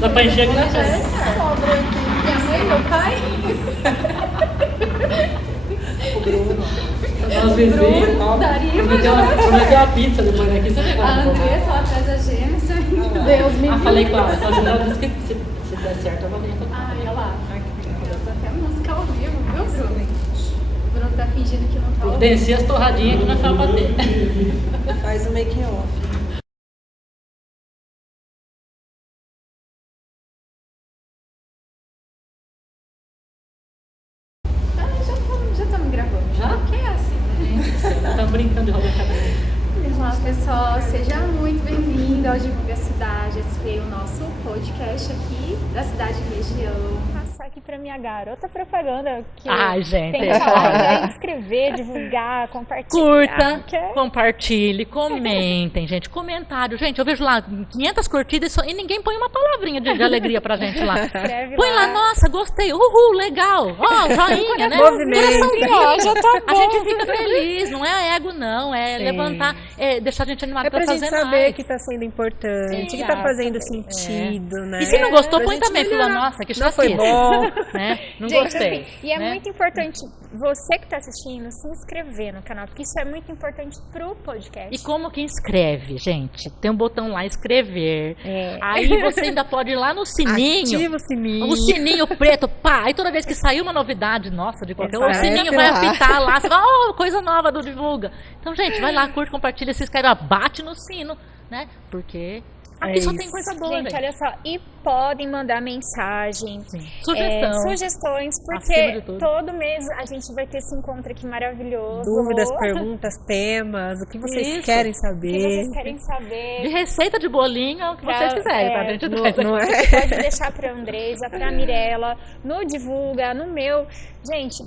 Dá pra encher com a gente. Sobra minha mãe, meu pai. O Bruno. Nós vizinhos. Prometeu uma pizza depois daqui. Você A Andressa, ela traz a gêmeas. Deus me livre. Falei com ela. Ela disse que se der certo, eu vou dentro. Ai, olha lá. Eu tô até música ao vivo, viu, Bruno? O Bruno tá fingindo que não tá ouvindo. Desci as torradinhas que nós vamos bater. Faz o making off. Já estamos gravando. Já? Que é assim, né? Estamos brincando de roubar cabelo. Olá, pessoal. Seja muito bem-vindo ao Divulga Cidade. Esse foi o nosso podcast aqui da cidade e região. Passar aqui pra minha garota propaganda. Que Ai, gente. tem que falar, inscrever, divulgar, compartilhar. Curta, compartilhe, comentem, gente. Comentário. Gente, eu vejo lá 500 curtidas e ninguém põe uma palavrinha de alegria pra gente lá. Escreve Põe lá, nossa, gostei, uhul, legal. Ó, joinha, né? Movimento. Ó, já tá A bom. gente fica feliz, não é ego, não. É levantar, deixar a gente animada É pra pra gente fazer saber mais. que tá sendo importante, que tá Exato. fazendo sentido, né? E se não gostou, Pra põe gente também. Fala, melhorar. nossa, que Não foi chatice. bom. Né? Não Gente, gostei. assim, e é né? muito importante você que está assistindo se inscrever no canal, porque isso é muito importante pro podcast. E como que inscreve, gente? Tem um botão lá, inscrever. É. Aí você ainda pode ir lá no sininho. Ativa o sininho. O sininho preto, pá. Aí toda vez que sair uma novidade nossa de qualquer Exato. o sininho vai apitar lá. Você fala, oh, coisa nova do Divulga. Então, gente, vai lá, curte, compartilha, se inscreve, ó, bate no sino, né? Porque aqui só isso. tem coisa boa, Gente, né? olha só, e podem mandar mensagem, Sugestão. sugestões, Acima porque de tudo. todo mês a gente vai ter esse encontro aqui maravilhoso. Dúvidas, perguntas, temas, o que vocês Isso. querem O que saber. vocês querem De saber. receita de bolinho, o que Pra- vocês quiserem, tá? A é, gente Não, traz não aqui. é? Pode deixar pra Andresa, pra Mirella, no Divulga, no meu. Gente,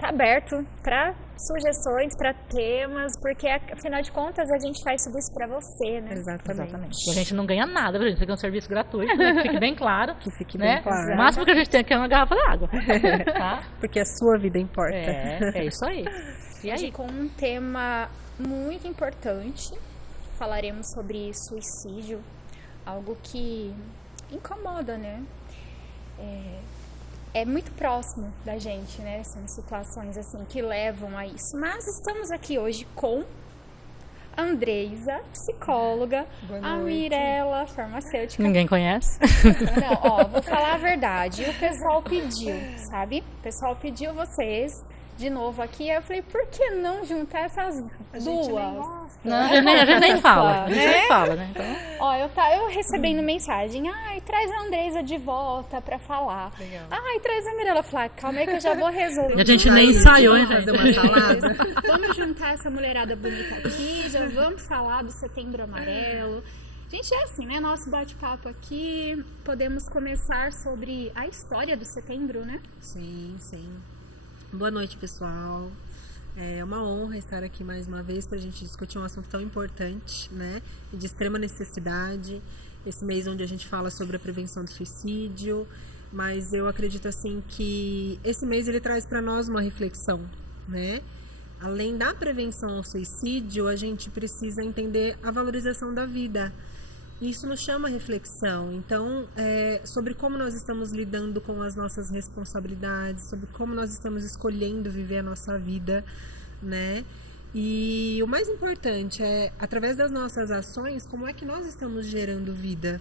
tá aberto pra sugestões, pra temas, porque afinal de contas a gente faz tudo isso pra você, né? Exatamente. E a gente não ganha nada, viu, gente? Isso aqui é um serviço gratuito, né? Que fique bem claro. Que fique né? bem claro. O máximo que a gente tem aqui é uma garrafa d'água. Tá? Porque a sua vida importa. É isso aí. E Hoje aí? com um tema muito importante, falaremos sobre suicídio, algo que incomoda, né? É muito próximo da gente, né? São situações assim que levam a isso. Mas estamos aqui hoje com a Andresa, psicóloga, Boa a noite. Mirella, farmacêutica. Ninguém conhece? Não, ó, vou falar a verdade. O pessoal pediu, sabe? O pessoal pediu vocês de novo aqui. Eu falei, por que não juntar essas duas? Não, a gente nem fala. A gente Né? nem fala, né? Então, Ó, eu recebendo mensagem, ai, traz a Andresa de volta pra falar. Legal. Ai, traz a Mirella. Eu falei, calma aí que eu já vou e resolver. a gente nem ensaiou, hein, Fazer gente? uma salada. Vamos juntar essa mulherada bonita aqui, já vamos falar do Setembro Amarelo. Gente, é assim, né? Nosso bate-papo aqui, podemos começar sobre a história do setembro, né? Sim, sim. Boa noite, pessoal. É uma honra estar aqui mais uma vez para a gente discutir um assunto tão importante, né? E de extrema necessidade. Esse mês onde a gente fala sobre a prevenção do suicídio, mas eu acredito assim que esse mês ele traz para nós uma reflexão, né? Além da prevenção ao suicídio, a gente precisa entender a valorização da vida. Isso nos chama a reflexão. Então, sobre como nós estamos lidando com as nossas responsabilidades, sobre como nós estamos escolhendo viver a nossa vida, né? E o mais importante é, através das nossas ações, como é que nós estamos gerando vida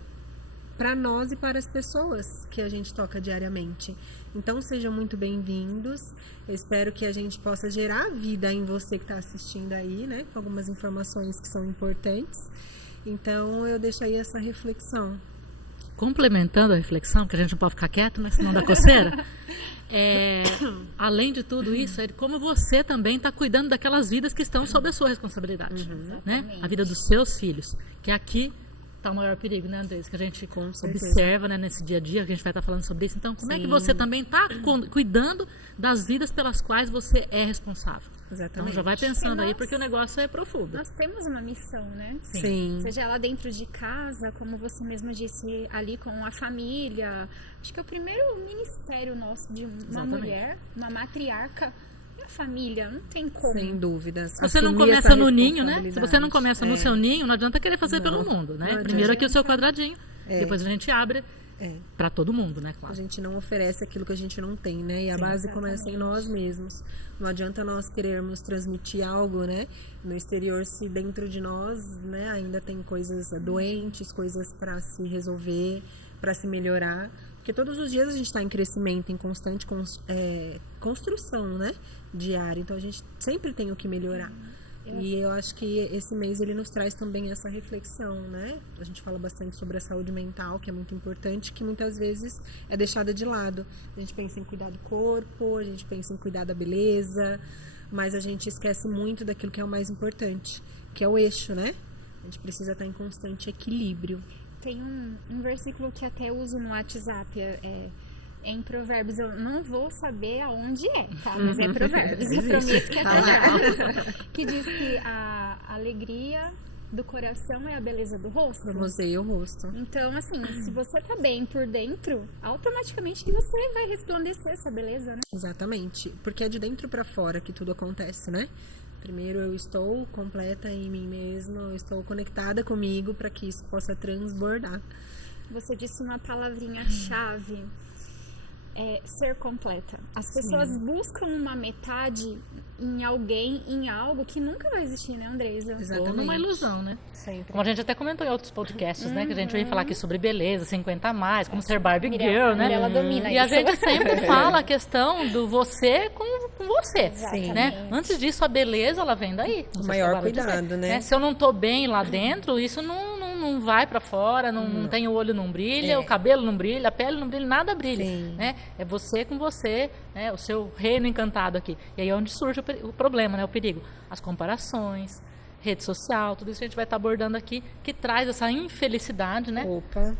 para nós e para as pessoas que a gente toca diariamente. Então, sejam muito bem-vindos. Eu espero que a gente possa gerar vida em você que está assistindo aí, né? Com algumas informações que são importantes. Então, eu deixo aí essa reflexão. Complementando a reflexão, porque a gente não pode ficar quieto, né? Senão dá coceira. Além de tudo isso, é como você também está cuidando daquelas vidas que estão sob a sua responsabilidade. Né? A vida dos seus filhos, que aqui está o maior perigo, né, Andrés? Que a gente observa, né, nesse dia a dia, que a gente vai estar falando sobre isso. Então, como é que você também está cuidando das vidas pelas quais você é responsável? Exatamente. Então, já vai pensando aí, porque o negócio é profundo. Nós temos uma missão, né? Sim. Seja ela dentro de casa, como você mesma disse, ali com a família. Acho que é o primeiro ministério nosso de uma Exatamente. mulher, uma matriarca, é a família. Não tem como. Sem dúvidas. Se você não Assumir começa essa no ninho, né? Se você não responsabilidade. começa no seu ninho, não adianta querer fazer pelo mundo, né? não Primeiro adianta. aqui o seu quadradinho, depois a gente abre Para todo mundo, né, claro. A gente não oferece aquilo que a gente não tem, né? E a base começa em nós mesmos. Não adianta nós querermos transmitir algo, né, no exterior, se dentro de nós, né, ainda tem coisas doentes, coisas para se resolver, para se melhorar. Porque todos os dias a gente está em crescimento, em constante construção, né, diária. Então a gente sempre tem o que melhorar. E eu acho que esse mês ele nos traz também essa reflexão, né? A gente fala bastante sobre a saúde mental, que é muito importante, que muitas vezes é deixada de lado. A gente pensa em cuidar do corpo, a gente pensa em cuidar da beleza, mas a gente esquece muito daquilo que é o mais importante, que é o eixo, né? A gente precisa estar em constante equilíbrio. Tem um versículo que até uso no WhatsApp, em Provérbios, eu não vou saber aonde tá? Mas é Provérbios, eu prometo que é Provérbios. Que diz que a alegria do coração é a beleza do rosto. Formoseia o rosto. Então, assim, se você tá bem por dentro, automaticamente que você vai resplandecer essa beleza, né? Exatamente, porque é de dentro para fora que tudo acontece, né? Primeiro eu estou completa em mim mesma, eu estou conectada comigo para que isso possa transbordar. Você disse uma palavrinha-chave. Ser completa. As pessoas buscam uma metade em alguém, em algo que nunca vai existir, né, Andresa? Exatamente. Ou numa ilusão, né? Sempre. Como a gente até comentou em outros podcasts, né? Que a gente veio falar aqui sobre beleza, 50 a mais, como ser Barbie Girl, né? Ela domina e isso. a gente sempre fala a questão do você com você, né? Antes disso, a beleza, ela vem daí. O maior cuidado, né? Se eu não tô bem lá dentro, isso não vai pra fora, não tem o olho, não brilha, o cabelo não brilha, a pele não brilha, nada brilha, né? É você com você, né? O seu reino encantado aqui. E aí é onde surge o problema, né? O perigo. As comparações, rede social, tudo isso a gente vai estar abordando aqui, que traz essa infelicidade, né?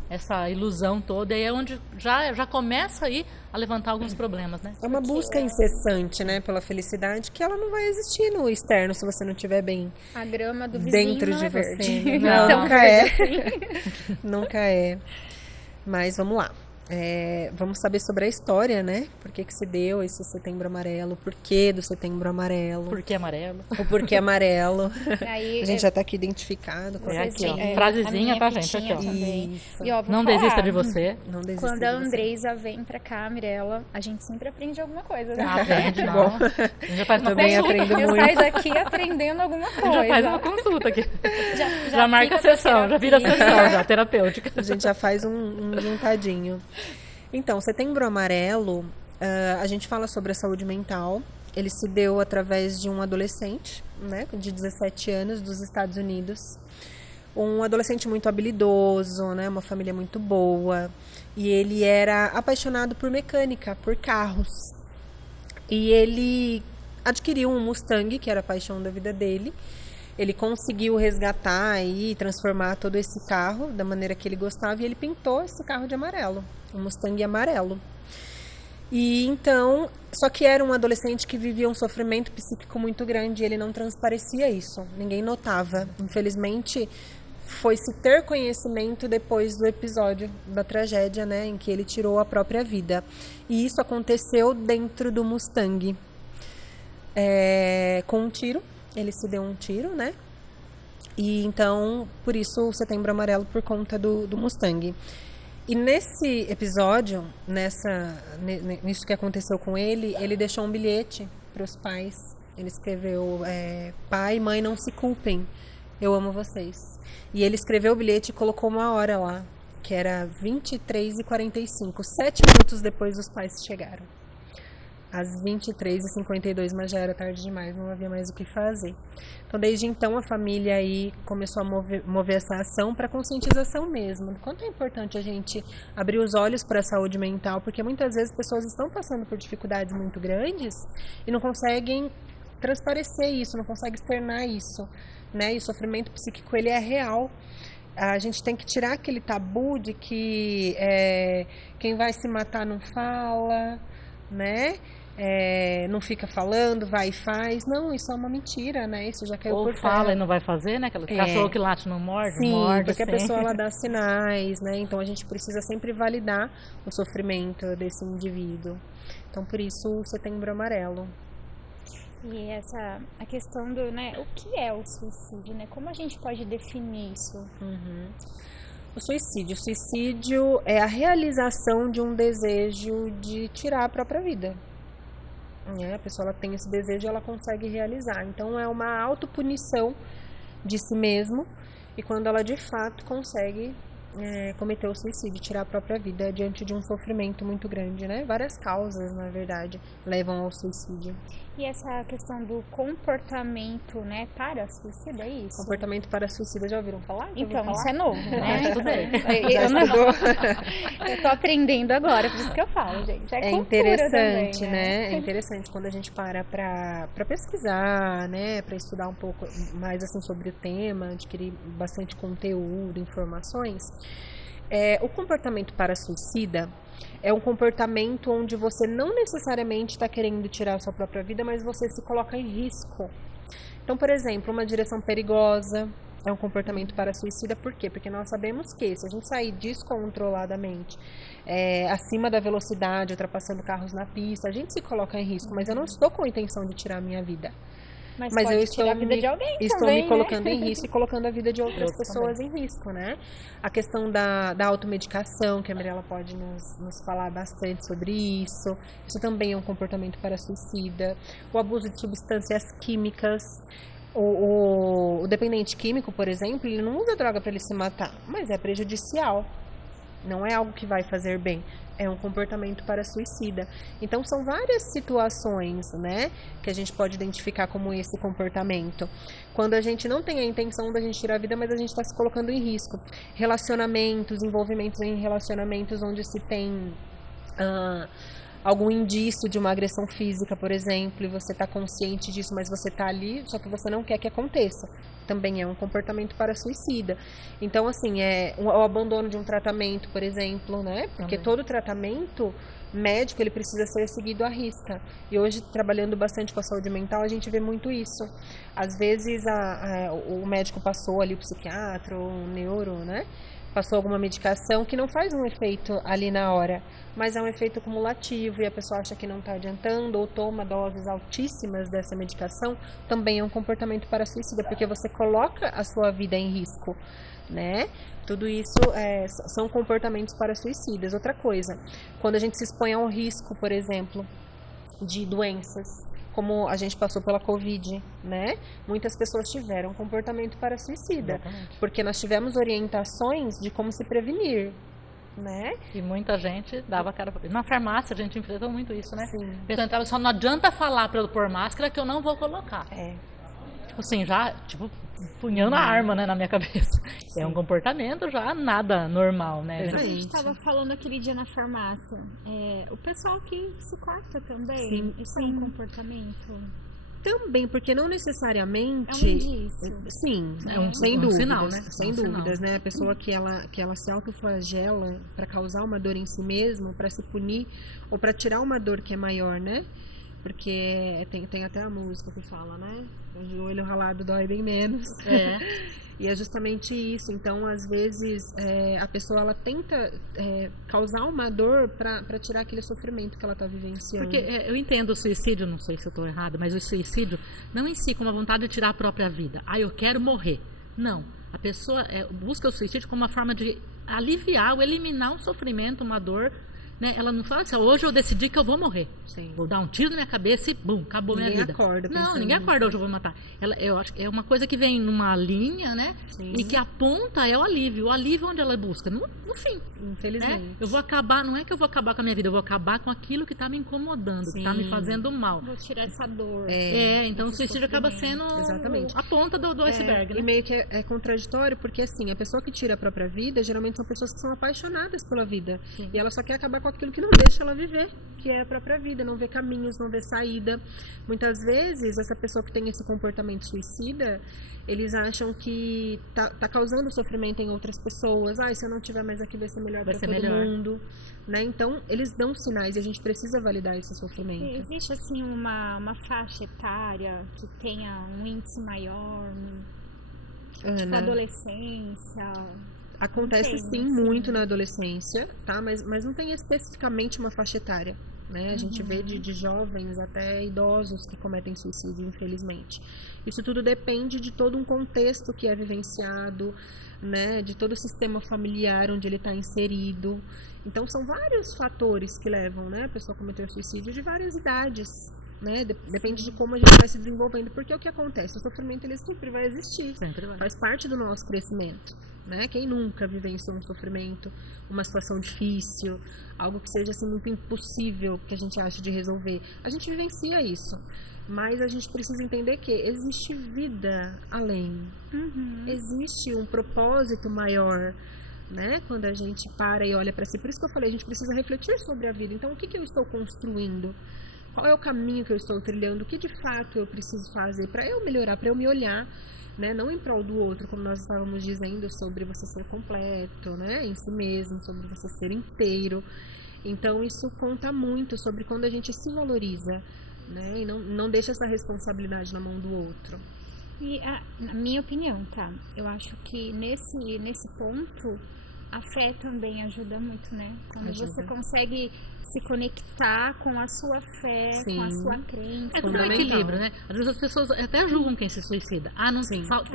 Essa ilusão toda, e aí é onde já começa aí a levantar alguns problemas, né? É uma busca incessante, né, pela felicidade, que ela não vai existir no externo se você não estiver bem. A grama do vizinho dentro de você. Não, Nunca é. Nunca é. Mas vamos lá. Vamos saber sobre a história, né? Por que se deu esse Setembro Amarelo? O porquê do Setembro Amarelo? Por que amarelo? O porquê amarelo. Aí, a gente já tá aqui identificado com aqui, ó. Frasezinha, tá, gente? Aqui, ó. E, ó, não desista de você. Não desista Quando de a você. Andresa vem pra cá, Mirella, a gente sempre aprende alguma coisa, né? Aprende, não. A gente já faz uma Também consulta. aprendo Eu muito. saio daqui aprendendo alguma coisa. Já faz uma consulta aqui. Já marca a fica sessão, já vira a sessão, já, terapêutica. A gente já faz um juntadinho. Então, Setembro Amarelo, a gente fala sobre a saúde mental. Ele se deu através de um adolescente, né, de 17 anos, dos Estados Unidos. Um adolescente muito habilidoso, né, uma família muito boa. E ele era apaixonado por mecânica, por carros. E ele adquiriu um Mustang, que era a paixão da vida dele. Ele conseguiu resgatar e transformar todo esse carro da maneira que ele gostava, e ele pintou esse carro de amarelo, um Mustang amarelo. E então, só que era um adolescente que vivia um sofrimento psíquico muito grande, e ele não transparecia isso, ninguém notava. Infelizmente, foi-se ter conhecimento depois do episódio da tragédia, né, em que ele tirou a própria vida. E isso aconteceu dentro do Mustang, com um tiro. Ele se deu um tiro, né? E então, por isso o Setembro Amarelo, por conta do Mustang. E nesse episódio, nisso que aconteceu com ele, ele deixou um bilhete para os pais. Ele escreveu: pai, mãe, não se culpem, eu amo vocês. E ele escreveu o bilhete e colocou uma hora lá, que era 23h45, 7 minutos depois os pais chegaram. Às 23h52, mas já era tarde demais, não havia mais o que fazer. Então, desde então, a família aí começou a mover essa ação para conscientização mesmo. Do quanto é importante a gente abrir os olhos para a saúde mental, porque muitas vezes as pessoas estão passando por dificuldades muito grandes e não conseguem transparecer isso, não conseguem externar isso, né? E o sofrimento psíquico, ele é real. A gente tem que tirar aquele tabu de que quem vai se matar não fala, né? Não fica falando, vai e faz. Não, isso é uma mentira, né? Isso já caiu ou por terra. Ou fala e não vai fazer, né? Aquela cachorro que late não morde, sim, morde porque sempre. a pessoa, ela dá sinais, né? Então a gente precisa sempre validar o sofrimento desse indivíduo. Então, por isso, o Setembro Amarelo. E a questão do, né, o que é o suicídio, né? Como a gente pode definir isso? O suicídio. O suicídio é a realização de um desejo de tirar a própria vida. A pessoa ela tem esse desejo e ela consegue realizar. Então, é uma autopunição de si mesmo. E quando ela, de fato, consegue cometer o suicídio, tirar a própria vida diante de um sofrimento muito grande, né? Várias causas, na verdade, levam ao suicídio. E essa questão do comportamento, né, para suicida, é isso? Comportamento para suicida, já ouviram falar? Então, isso é novo, né? Estudei. Eu tô aprendendo agora, por isso que eu falo, gente. É interessante, também, né? É interessante quando a gente para pesquisar, né? Para estudar um pouco mais assim sobre o tema, adquirir bastante conteúdo, informações. O comportamento para suicida é um comportamento onde você não necessariamente está querendo tirar a sua própria vida, mas você se coloca em risco. Então, por exemplo, uma direção perigosa é um comportamento para suicida. Por quê? Porque nós sabemos que se a gente sair descontroladamente, acima da velocidade, ultrapassando carros na pista, a gente se coloca em risco, mas eu não estou com a intenção de tirar a minha vida. Mas eu estou, a vida de alguém estou também, me colocando em risco e colocando a vida de outras pessoas em risco, né? A questão da automedicação, que a Mirella pode nos falar bastante sobre isso. Isso também é um comportamento para suicida. O abuso de substâncias químicas. O dependente químico, por exemplo, ele não usa droga para ele se matar, mas é prejudicial. Não é algo que vai fazer bem. É um comportamento para suicida. Então, são várias situações, né, que a gente pode identificar como esse comportamento. Quando a gente não tem a intenção da gente tirar a vida, mas a gente está se colocando em risco. Relacionamentos, envolvimentos em relacionamentos onde se tem algum indício de uma agressão física, por exemplo, e você está consciente disso, mas você está ali, só que você não quer que aconteça. Também é um comportamento para suicida. Então, assim, o abandono de um tratamento, por exemplo, né? Porque todo tratamento médico, ele precisa ser seguido à risca. E hoje, trabalhando bastante com a saúde mental, a gente vê muito isso. Às vezes, o médico passou ali, o psiquiatra, o neuro, né? Passou alguma medicação que não faz um efeito ali na hora, mas é um efeito cumulativo e a pessoa acha que não está adiantando ou toma doses altíssimas dessa medicação, também é um comportamento para suicida, porque você coloca a sua vida em risco, né? Tudo isso são comportamentos para suicidas. Outra coisa, quando a gente se expõe ao risco, por exemplo, de doenças, como a gente passou pela Covid, né? Muitas pessoas tiveram comportamento para suicida. Exatamente. Porque nós tivemos orientações de como se prevenir, né? E muita gente dava cara pra... Na farmácia a gente enfrentou muito isso, né? Sim. A pessoa entrava, só não adianta falar para eu pôr máscara que eu não vou colocar. Tipo assim, já, punhando a arma, né, na minha cabeça. Sim. É um comportamento já nada normal, né? A gente estava falando aquele dia na farmácia, o pessoal que se corta também, sim, isso é um comportamento? Também, porque não necessariamente... É um indício. Sim, sem dúvidas, sinal, né? Sem dúvidas, né? A pessoa que ela se autoflagela para causar uma dor em si mesma, para se punir, ou para tirar uma dor que é maior, né? Porque tem até a música que fala, né? O olho ralado dói bem menos. E é justamente isso. Então, às vezes, a pessoa ela tenta causar uma dor para tirar aquele sofrimento que ela está vivenciando. Porque eu entendo o suicídio, não sei se eu estou errada, mas o suicídio não em si com a vontade de tirar a própria vida. Eu quero morrer. Não. A pessoa busca o suicídio como uma forma de aliviar ou eliminar um sofrimento, uma dor. Né? Ela não fala assim, hoje eu decidi que eu vou morrer. Sim. Vou dar um tiro na minha cabeça e bum, acabou minha vida. Ninguém acorda, hoje eu vou matar. Eu acho que é uma coisa que vem numa linha, né? Sim. E que aponta é o alívio. O alívio onde ela busca? No fim. Infelizmente. Né? Eu vou acabar, não é que eu vou acabar com a minha vida, eu vou acabar com aquilo que está me incomodando, que está me fazendo mal. Vou tirar essa dor. Então o suicídio acaba sendo a ponta do iceberg. Né? E meio que é contraditório, porque assim, a pessoa que tira a própria vida, geralmente são pessoas que são apaixonadas pela vida. Sim. E ela só quer acabar com aquilo que não deixa ela viver, que é a própria vida, não vê caminhos, não vê saída. Muitas vezes, essa pessoa que tem esse comportamento suicida, eles acham que tá causando sofrimento em outras pessoas. Se eu não tiver mais aqui vai ser melhor para todo mundo. Né? Então, eles dão sinais e a gente precisa validar esse sofrimento. Existe, assim, uma faixa etária que tenha um índice maior, tipo adolescência... Acontece sim muito na adolescência, tá? Mas não tem especificamente uma faixa etária. né? A gente vê de jovens até idosos que cometem suicídio, infelizmente. Isso tudo depende de todo um contexto que é vivenciado, né? De todo o sistema familiar onde ele está inserido. Então, são vários fatores que levam, né, a pessoa a cometer suicídio de várias idades, né? Depende de como a gente vai se desenvolvendo, porque o que acontece? O sofrimento, ele sempre vai existir, Sempre vai. faz parte do nosso crescimento, né? Quem nunca vivenciou um sofrimento, uma situação difícil, algo que seja assim muito impossível que a gente acha de resolver, a gente vivencia isso, mas a gente precisa entender que existe vida além, existe um propósito maior, né? Quando a gente para e olha para si. Por isso que eu falei, a gente precisa refletir sobre a vida. Então, o que eu estou construindo? Qual é o caminho que eu estou trilhando? O que de fato eu preciso fazer para eu melhorar, para eu me olhar, né? Não em prol do outro, como nós estávamos dizendo, sobre você ser completo, né? Em si mesmo, sobre você ser inteiro. Então, isso conta muito sobre quando a gente se valoriza, né? E não deixa essa responsabilidade na mão do outro. E na minha opinião, tá? Eu acho que nesse ponto, a fé também ajuda muito, né? Quando você consegue se conectar com a sua fé, Sim. com a sua crença. É tudo um equilíbrio, né? Às vezes as pessoas até julgam quem se suicida. Não falta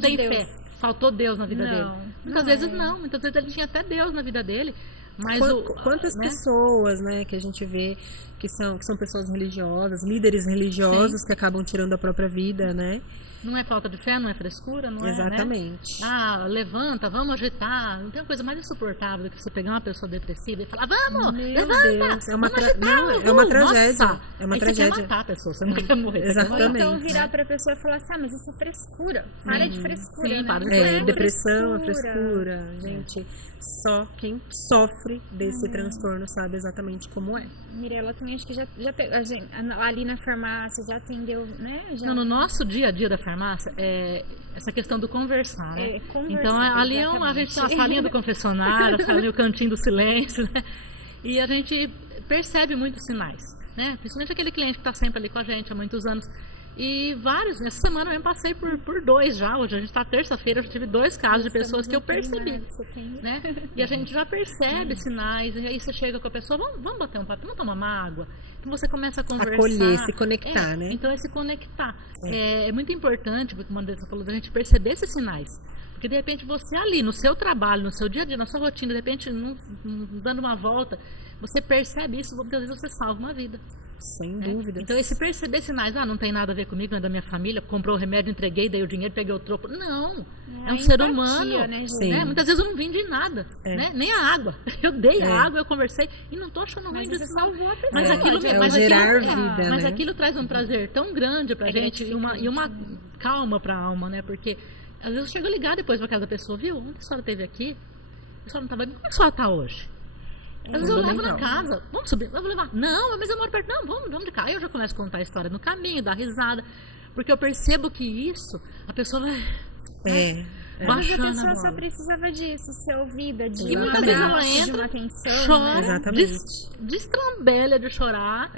tem de fé. Deus. Faltou Deus na vida Não, dele. Muitas não vezes é. não. Muitas vezes ele tinha até Deus na vida dele. Mas Quantas né? pessoas, né, que a gente vê que são pessoas religiosas, líderes religiosos, que acabam tirando a própria vida, né? Não é falta de fé, não é frescura, não Exatamente. é, né? Levanta, vamos agitar. Não tem uma coisa mais insuportável do que você pegar uma pessoa depressiva e falar, vamos, Meu levanta, Deus, é uma vamos agitar, é uma Nossa. tragédia. É uma Aí tragédia. você quer matar a pessoa, você não quer morrer. Exatamente. Ou então virar pra pessoa e falar assim, mas isso é frescura. Para de frescura, sim, né? para de Não é Depressão, é frescura. frescura. Gente, só quem sofre desse transtorno sabe exatamente como é. Mirella também acho que já pegou, ali na farmácia, já atendeu, né? Já... No nosso dia a dia da farmácia, essa questão do conversar, né? Conversar, Então, ali a gente tem a salinha do confessionário, a salinha, o cantinho do silêncio, né? E a gente percebe muitos sinais, né? Principalmente aquele cliente que está sempre ali com a gente há muitos anos. E vários, nessa semana eu passei por 2 já, hoje a gente está terça-feira, eu já tive 2 casos de pessoas que eu percebi, né? E a gente já percebe sinais, e aí você chega com a pessoa, vamos bater um papo, vamos tomar uma água. Então você começa a conversar. Acolher, se conectar, né? Então é se conectar. É muito importante, como a Andressa falou, a gente perceber esses sinais. Porque de repente você ali, no seu trabalho, no seu dia a dia, na sua rotina, de repente dando uma volta, você percebe isso, muitas vezes você salva uma vida. Sem dúvida. Então, esse perceber sinais, não tem nada a ver comigo, não é da minha família, comprou o remédio, entreguei, dei o dinheiro, peguei o troco. Não, é um ser humano. Né, né? Muitas vezes eu não vendi nada, né? Nem a água. Eu dei a água, eu conversei e não estou achando ruim disso. Salvou a pessoa. Mas aquilo, gerar vida, mas né? aquilo traz um prazer tão grande pra gente e uma calma pra alma, né? Porque às vezes eu chego a ligar depois pra casa da pessoa, viu? Ontem a senhora esteve aqui, a senhora não estava bem, como a senhora está hoje? Às vezes eu levo na casa, vamos subir, vamos levar. Não, mas eu moro perto. Não, vamos de cá. Aí eu já começo a contar a história no caminho, dar risada. Porque eu percebo que isso, a pessoa vai. Mas a pessoa só precisava disso, ser ouvida, de uma abraço, ela de entra, uma atenção. chora, Exatamente. destrambelha de chorar,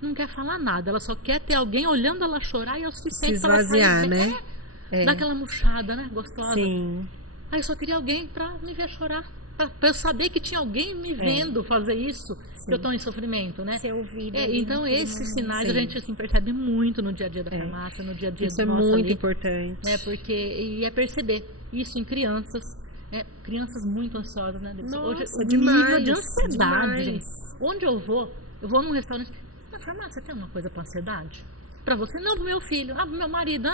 não quer falar nada. Ela só quer ter alguém olhando ela chorar e é o suficiente Se para ela esvaziar, sair, né? Dá aquela murchada, né? Gostosa. Sim. Aí eu só queria alguém pra me ver chorar. Pra eu saber que tinha alguém me vendo fazer isso, que eu estou em sofrimento, né? Ser ouvida. Então, esses sinais a gente assim, percebe muito no dia a dia da farmácia, no dia a dia Isso do é nosso muito ali, importante. porque é perceber isso em crianças, crianças muito ansiosas, né? Hoje, o demais, nível de ansiedade, demais. gente. Onde eu vou num restaurante, na farmácia tem alguma coisa para ansiedade? Pra você, não, pro meu filho, pro meu marido,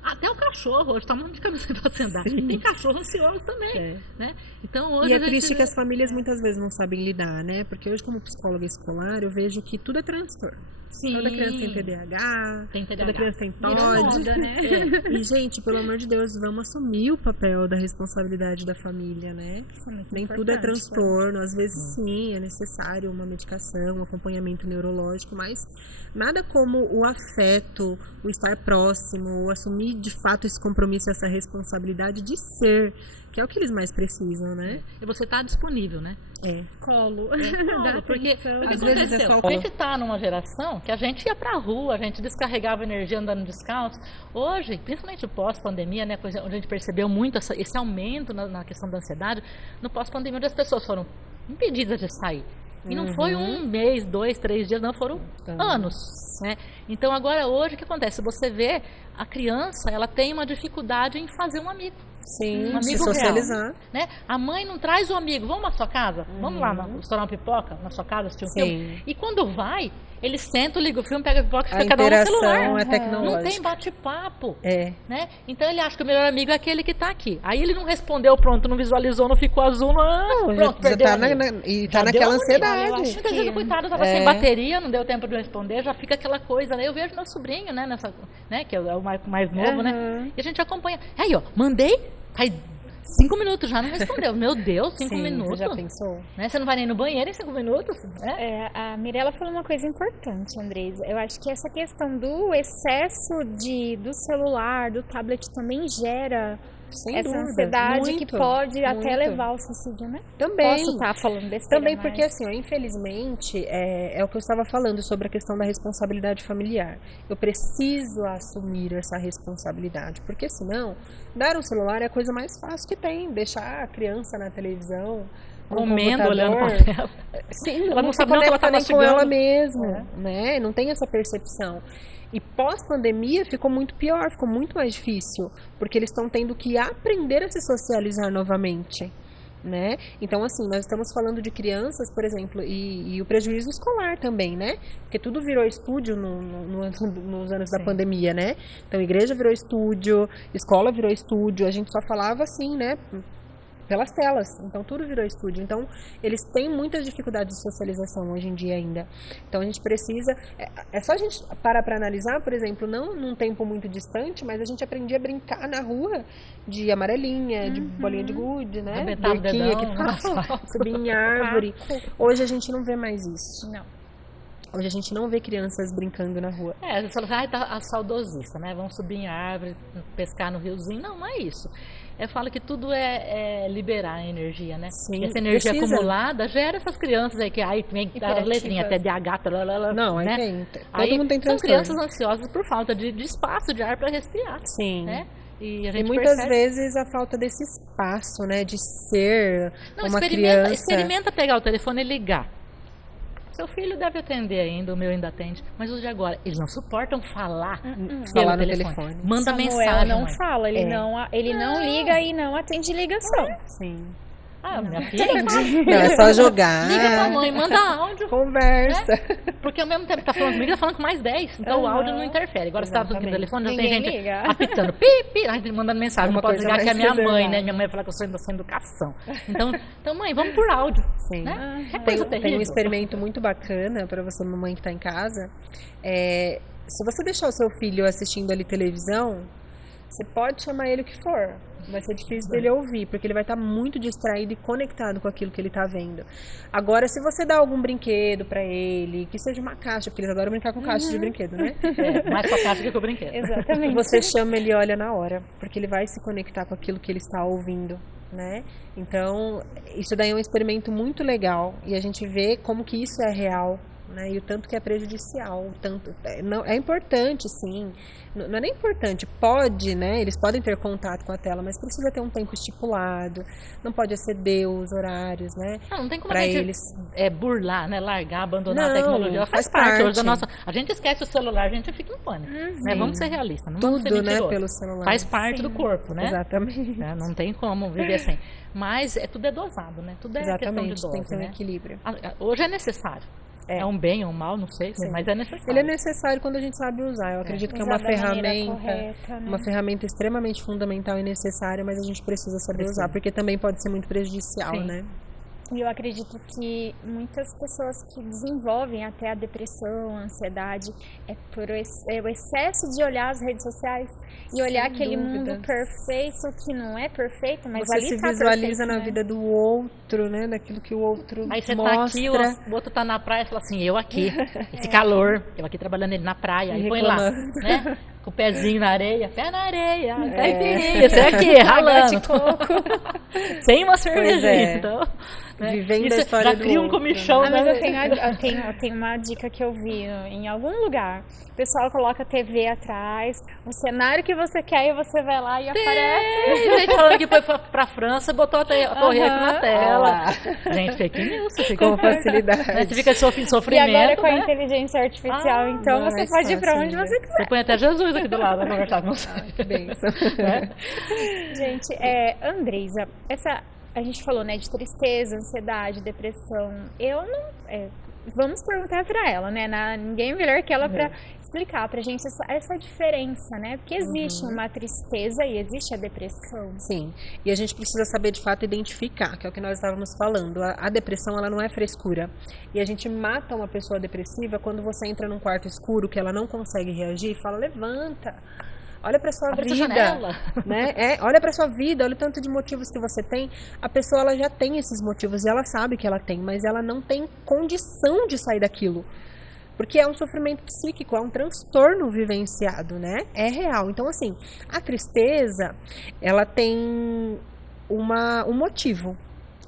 até o cachorro hoje tá um monte de cabeça pra você andar. Tem cachorro ansioso também, né? Então, hoje E é triste que as famílias muitas vezes não sabem lidar, né? Porque hoje, como psicóloga escolar, eu vejo que tudo é transtorno. Sim. Toda criança tem TDAH, toda criança tem TOD. Moda, né? E, gente, pelo amor de Deus, vamos assumir o papel da responsabilidade da família, né? Nem tudo é transtorno. Às vezes, sim, é necessário uma medicação, um acompanhamento neurológico, mas nada como o afeto, o estar próximo, o assumir de fato esse compromisso, essa responsabilidade de ser, que é o que eles mais precisam, né? E você tá disponível, né? Colo. Porque às vezes é só a gente tá numa geração que a gente ia pra rua, a gente descarregava energia andando descalço. Hoje, principalmente pós-pandemia, né, onde a gente percebeu muito esse aumento na questão da ansiedade, no pós-pandemia, onde as pessoas foram impedidas de sair. E não foi um mês, 2, 3 dias, não, foram anos, né? Então agora hoje o que acontece? Você vê a criança, ela tem uma dificuldade em fazer um amigo. Sim, Um amigo se socializar. real, né? A mãe não traz o amigo, vamos na sua casa? Vamos lá estourar uma pipoca na sua casa, assistir um filme? E quando vai, ele senta, liga o filme, pega a pipoca e fica cada um no celular. É tecnológica. Não tem bate-papo. É. Né? Então ele acha que o melhor amigo é aquele que está aqui. Aí ele não respondeu, pronto, não visualizou, não ficou azul, pronto, perdeu. Tá naquela ansiedade. acho Muitas vezes o coitado estava sem bateria, não deu tempo de responder, já fica aquela coisa, né? Eu vejo meu sobrinho, né, que é o mais novo, né? E a gente acompanha. Aí, ó, mandei, aí 5 minutos já não respondeu. Meu Deus, 5 minutos. Você já pensou? Né? Você não vai nem no banheiro em 5 minutos? É, a Mirella falou uma coisa importante, Andresa. Eu acho que essa questão do excesso do celular, do tablet também gera essa ansiedade que pode até levar ao suicídio, né? Também. Posso estar falando besteira, Também porque, assim, ó, infelizmente, é o que eu estava falando sobre a questão da responsabilidade familiar. Eu preciso assumir essa responsabilidade, porque senão, dar um celular é a coisa mais fácil que tem. Deixar a criança na televisão, comendo, olhando para ela. Sim, ela não sabe nem que ela tá com ela mesma, né? Não tem essa percepção. E pós-pandemia ficou muito pior, ficou muito mais difícil, porque eles estão tendo que aprender a se socializar novamente, né? Então, assim, nós estamos falando de crianças, por exemplo, e o prejuízo escolar também, né? Porque tudo virou estúdio nos anos da pandemia, né? Então, igreja virou estúdio, escola virou estúdio, a gente só falava assim, né? Pelas telas, então tudo virou estúdio. Então eles têm muitas dificuldades de socialização hoje em dia ainda. Então a gente precisa, é só a gente parar para analisar, por exemplo, não num tempo muito distante, mas a gente aprendia a brincar na rua de amarelinha, de bolinha de gude, né? Burquinha que fala, subir em árvore. Hoje a gente não vê mais isso. Não. Hoje a gente não vê crianças brincando na rua. Você fala assim, tá a saudosista, né? Vamos subir em árvore, pescar no riozinho. Não é isso. Eu falo que tudo é liberar a energia, né? Sim, essa energia acumulada gera essas crianças aí que aí vem as letrinhas, TDAH, não, né? Todo mundo tem transtorno. São crianças ansiosas por falta de espaço, de ar para respirar. Sim. Né? E a gente muitas vezes a falta desse espaço, né? De ser uma criança. Experimenta pegar o telefone e ligar. Seu filho deve atender ainda, o meu ainda atende. Mas os de agora, eles não suportam falar no telefone. Manda Samuel mensagem. Não fala, ele não liga e não atende ligação. Sim. Minha filha. Não, é só jogar. Liga pra mãe, manda áudio. Conversa. Né? Porque ao mesmo tempo que tá falando comigo, tá falando com mais 10. Então o áudio não interfere. Agora você tá no telefone, já tem gente apitando. Pi, a gente mandando mensagem. Não pode ligar que é a minha mãe, né? Minha mãe vai falar que eu sou sem educação. Então, mãe, vamos por áudio. Sim. Né? Tem um experimento muito bacana para você, mamãe que tá em casa. Se você deixar o seu filho assistindo ali televisão, você pode chamar ele o que for. Vai ser difícil dele ouvir, porque ele vai estar muito distraído e conectado com aquilo que ele está vendo. Agora, se você dá algum brinquedo para ele, que seja uma caixa, porque eles adoram brincar com caixas de brinquedo, né? Mais com a caixa do que com o brinquedo. Exatamente. Você chama ele e olha na hora, porque ele vai se conectar com aquilo que ele está ouvindo, né? Então, isso daí é um experimento muito legal, e a gente vê como que isso é real, né? E o tanto que é prejudicial, é importante, sim. Não é nem importante, pode, né? Eles podem ter contato com a tela, mas precisa ter um tempo estipulado, não pode exceder os horários, né? Não tem como pra a gente eles burlar, né? Largar, abandonar a tecnologia. Ela faz parte hoje da nossa. A gente esquece o celular, a gente fica em pânico. Né? Vamos ser realistas, não vamos ser mentirosos. Né? Pelo celular. Faz parte do corpo, né? Exatamente. Não tem como viver sem. Mas tudo é dosado, né? Tudo é questão de dose, tem que ter um né? equilíbrio. Hoje é necessário. É um bem ou um mal, não sei, mas é necessário. Ele é necessário quando a gente sabe usar. Eu acredito que é uma ferramenta, correta, né? Uma ferramenta extremamente fundamental e necessária, mas a gente precisa saber usar, porque também pode ser muito prejudicial, né? E eu acredito que muitas pessoas que desenvolvem até a depressão, a ansiedade, é por o excesso de olhar as redes sociais e olhar aquele mundo perfeito que não é perfeito, mas você ali se tá visualiza perfeito, na vida do outro, né? Daquilo que o outro Aí você mostra. tá aqui, o outro tá na praia e fala assim, eu aqui, esse calor, eu aqui trabalhando ele na praia, aí põe lá, né? com o pezinho na areia, pé na areia, caipirinha, você aqui, ralando. de coco. Sem uma cervejinha, então. Né? Vivendo Isso a história já cria um comichão. Mas né? eu tenho uma dica que eu vi em algum lugar. O pessoal coloca a TV atrás, o cenário que você quer e você vai lá e aparece. Gente falando que foi pra França, botou a torre aqui na tela. Gente, fake news. Você fica Com facilidade. Né? Você fica sofrimento. E agora com a né? inteligência artificial, então mais você pode ir pra fácil, onde né? você quiser. Você põe até Jesus aqui do lado pra conversar com você. Que bênção. Né? Gente, Andreisa, a gente falou, né, de tristeza, ansiedade, depressão. Eu não... vamos perguntar para ela, né? Ninguém melhor que ela para explicar pra gente essa diferença, né? Porque existe uma tristeza e existe a depressão. Sim, e a gente precisa saber de fato identificar, que é o que nós estávamos falando. A depressão, ela não é frescura. E a gente mata uma pessoa depressiva quando você entra num quarto escuro que ela não consegue reagir e fala, levanta. Olha para sua vida, né? Olha para sua vida, olha o tanto de motivos que você tem. A pessoa, ela já tem esses motivos e ela sabe que ela tem, mas ela não tem condição de sair daquilo. Porque é um sofrimento psíquico, é um transtorno vivenciado, né? É real. Então, assim, a tristeza, ela tem um motivo.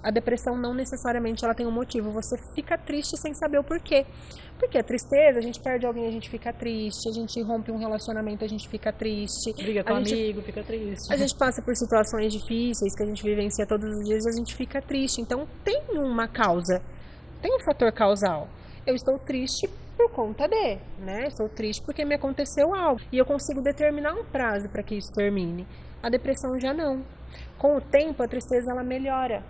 A depressão não necessariamente ela tem um motivo. Você fica triste sem saber o porquê. Porque a tristeza, a gente perde alguém, a gente fica triste. A gente rompe um relacionamento, a gente fica triste. Briga com amigo, fica triste. A gente passa por situações difíceis que a gente vivencia todos os dias, a gente fica triste. Então, tem uma causa. Tem um fator causal. Eu estou triste por conta né? Estou triste porque me aconteceu algo. E eu consigo determinar um prazo para que isso termine. A depressão já não. Com o tempo, a tristeza ela melhora.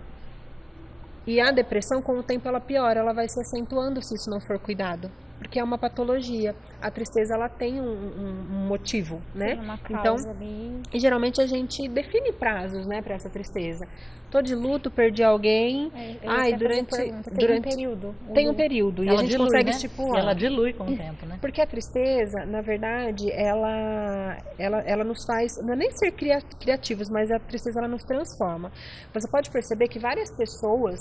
E a depressão, com o tempo, ela piora, ela vai se acentuando se isso não for cuidado. Porque é uma patologia. A tristeza, ela tem um motivo, né? Tem uma causa ali. E geralmente a gente define prazos, né, para essa tristeza. Tô de luto, perdi alguém. Tem um período. Tem um período. E a gente consegue estipular. E ela dilui com o tempo, né? Porque a tristeza, na verdade, ela nos faz, não é nem ser criativos, mas a tristeza ela nos transforma. Você pode perceber que várias pessoas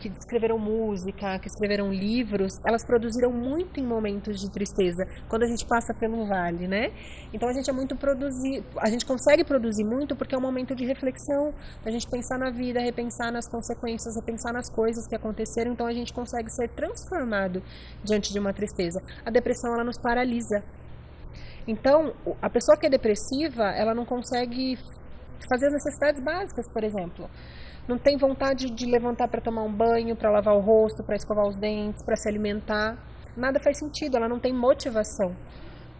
que escreveram música, que escreveram livros, elas produziram muito em momentos de tristeza, quando a gente passa pelo vale, né? Então a gente consegue produzir muito porque é um momento de reflexão, a gente pensar na vida, repensar nas consequências, repensar nas coisas que aconteceram, então a gente consegue ser transformado diante de uma tristeza. A depressão, ela nos paralisa. Então, a pessoa que é depressiva, ela não consegue fazer as necessidades básicas, por exemplo. Não tem vontade de levantar para tomar um banho, para lavar o rosto, para escovar os dentes, para se alimentar. Nada faz sentido, ela não tem motivação.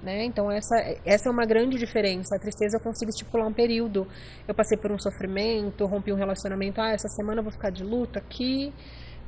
Né? Então essa é uma grande diferença. A tristeza eu consigo estipular um período. Eu passei por um sofrimento, rompi um relacionamento. Essa semana eu vou ficar de luto aqui,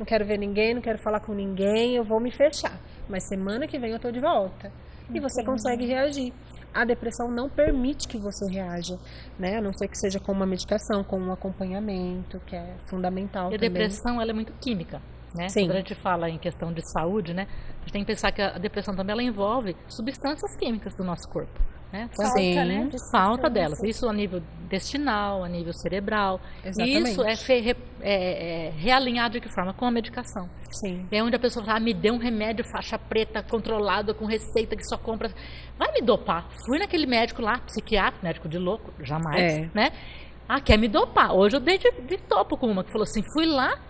não quero ver ninguém, não quero falar com ninguém, eu vou me fechar. Mas semana que vem eu tô de volta. E você consegue reagir. A depressão não permite que você reaja, né? A não ser que seja com uma medicação, com um acompanhamento, que é fundamental também. E a depressão, ela é muito química. Né? Sim. Quando a gente fala em questão de saúde, né, a gente tem que pensar que a depressão também ela envolve substâncias químicas do nosso corpo. Né? Falta, né? Falta delas. Isso a nível intestinal, a nível cerebral. Exatamente. Isso é realinhado de que forma? Com a medicação. Sim. É onde a pessoa fala, me dê um remédio faixa preta, controlado, com receita que só compra. Vai me dopar. Fui naquele médico lá, psiquiatra, médico de louco, jamais, né? Quer me dopar. Hoje eu dei de topo com uma que falou assim, fui lá,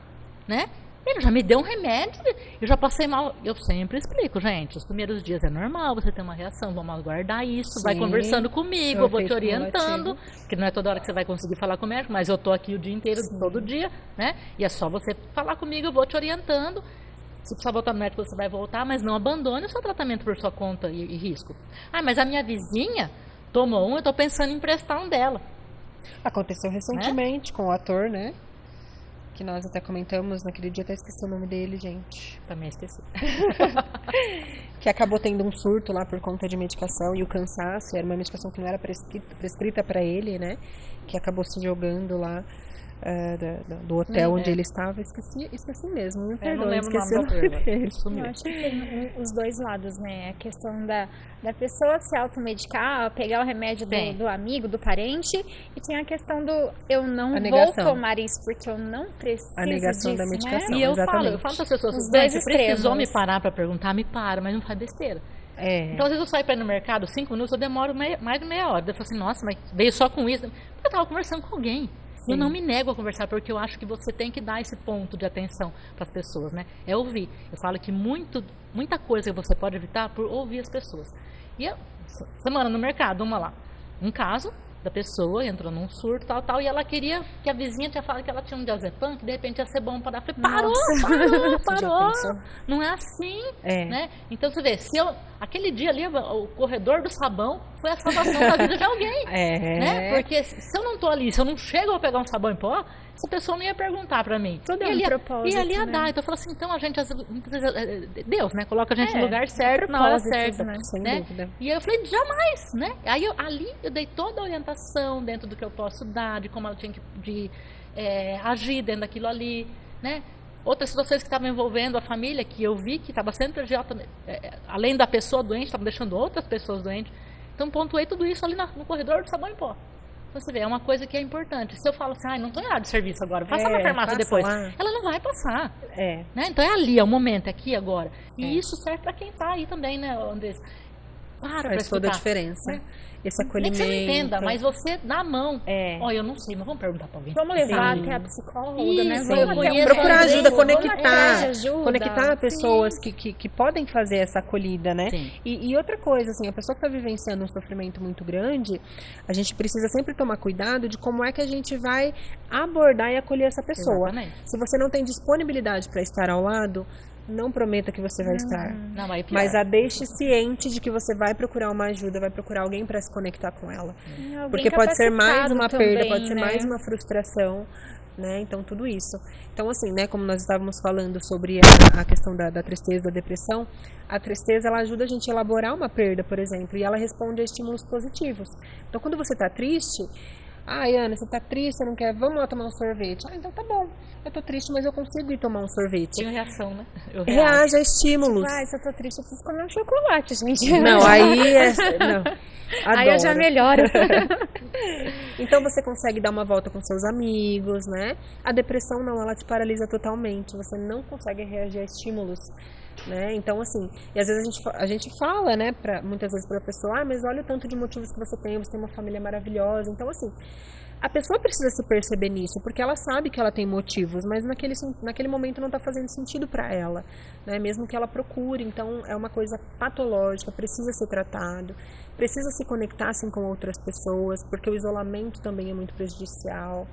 né? Ele já me deu um remédio, eu já passei mal. Eu sempre explico, gente, os primeiros dias é normal, você tem uma reação, vamos aguardar isso, vai conversando comigo, eu vou te orientando, porque não é toda hora que você vai conseguir falar com o médico, mas eu tô aqui o dia inteiro, todo dia, né? E é só você falar comigo, eu vou te orientando. Se precisar voltar no médico, você vai voltar, mas não abandone o seu tratamento por sua conta e risco. Mas a minha vizinha tomou eu tô pensando em emprestar um dela. Aconteceu recentemente com o ator, né? Que nós até comentamos naquele dia, até esqueci o nome dele, gente. Também esqueci. Que acabou tendo um surto lá por conta de medicação e o cansaço, era uma medicação que não era prescrita para ele, né? Que acabou se jogando lá do hotel onde ele estava, esqueci mesmo, me perdoe, não lembro esqueci o nome dele. Eu acho que tem os dois lados, né? A questão da pessoa se automedicar, pegar o remédio do amigo, do parente, e tem a questão do eu não vou tomar isso porque eu não preciso a negação disso, da medicação, né? E eu falo para as pessoas, os dois precisou me parar para perguntar, me para, mas não faz besteira. Então, às vezes eu saio para ir no mercado 5 minutos, eu demoro mais de meia hora. Eu falo assim, nossa, mas veio só com isso. Porque eu estava conversando com alguém. Sim. Eu não me nego a conversar, porque eu acho que você tem que dar esse ponto de atenção para as pessoas, né? É ouvir. Eu falo que muita coisa que você pode evitar por ouvir as pessoas. E semana no mercado, vamos lá. Um caso da pessoa entrou num surto, tal, e ela queria que a vizinha tinha falado que ela tinha um diazepam, que de repente ia ser bom para dar. Eu falei, parou. Não é assim, né? Então, você vê, aquele dia ali, o corredor do sabão foi a salvação da vida de alguém, né? Porque se eu não tô ali, se eu não chego a pegar um sabão em pó, essa pessoa não ia perguntar pra mim. Tudo é um propósito, e ali ia dar. Então, eu falo assim, então a gente, muitas vezes, Deus, né? Coloca a gente no lugar certo, na hora certa, né? Sem dúvida. E aí eu falei, jamais, né? Aí ali eu dei toda a orientação dentro do que eu posso dar, de como ela tinha que agir dentro daquilo ali, né? Outras situações que estavam envolvendo a família, que eu vi que estava sendo agiota, além da pessoa doente, estavam deixando outras pessoas doentes. Então, pontuei tudo isso ali no corredor do sabão em pó. Você vê, é uma coisa que é importante. Se eu falo assim, não estou em área de serviço agora, vou passar na farmácia depois. Lá. Ela não vai passar. Né? Então, é ali, é o momento, é aqui agora. E isso serve para quem está aí também, né, Andressa? Faz toda a diferença. Né? Esse acolhimento. Nem que você não entenda, mas você dá a mão. Olha, eu não sei, mas vamos perguntar para alguém. Vamos levar até a psicóloga, né? Procurar ajuda, conectar pessoas que podem fazer essa acolhida, né? E outra coisa, assim, a pessoa que está vivenciando um sofrimento muito grande, a gente precisa sempre tomar cuidado de como é que a gente vai abordar e acolher essa pessoa. Exatamente. Se você não tem disponibilidade para estar ao lado, não prometa que você vai estar. Não, mas a deixe ciente de que você vai procurar uma ajuda, vai procurar alguém para se conectar com ela. Porque pode ser mais uma perda, pode ser mais uma frustração, né? Então, tudo isso. Então, assim, né, como nós estávamos falando sobre a questão da tristeza, da depressão, a tristeza, ela ajuda a gente a elaborar uma perda, por exemplo, e ela responde a estímulos positivos. Então, quando você está triste... Ana, você tá triste, você não quer? Vamos lá tomar um sorvete. Então tá bom. Eu tô triste, mas eu consigo ir tomar um sorvete. Tem reação, né? Reage a estímulos. Se eu tô triste, eu preciso comer um chocolate, gente. Não, aí aí eu já melhoro. Então você consegue dar uma volta com seus amigos, né? A depressão não, ela te paralisa totalmente. Você não consegue reagir a estímulos. Né? Então, assim, e às vezes a gente fala, né, muitas vezes para a pessoa, mas olha o tanto de motivos que você tem uma família maravilhosa. Então, assim, a pessoa precisa se perceber nisso, porque ela sabe que ela tem motivos, mas naquele momento não está fazendo sentido para ela, né? Mesmo que ela procure. Então, é uma coisa patológica, precisa ser tratado, precisa se conectar assim com outras pessoas, porque o isolamento também é muito prejudicial.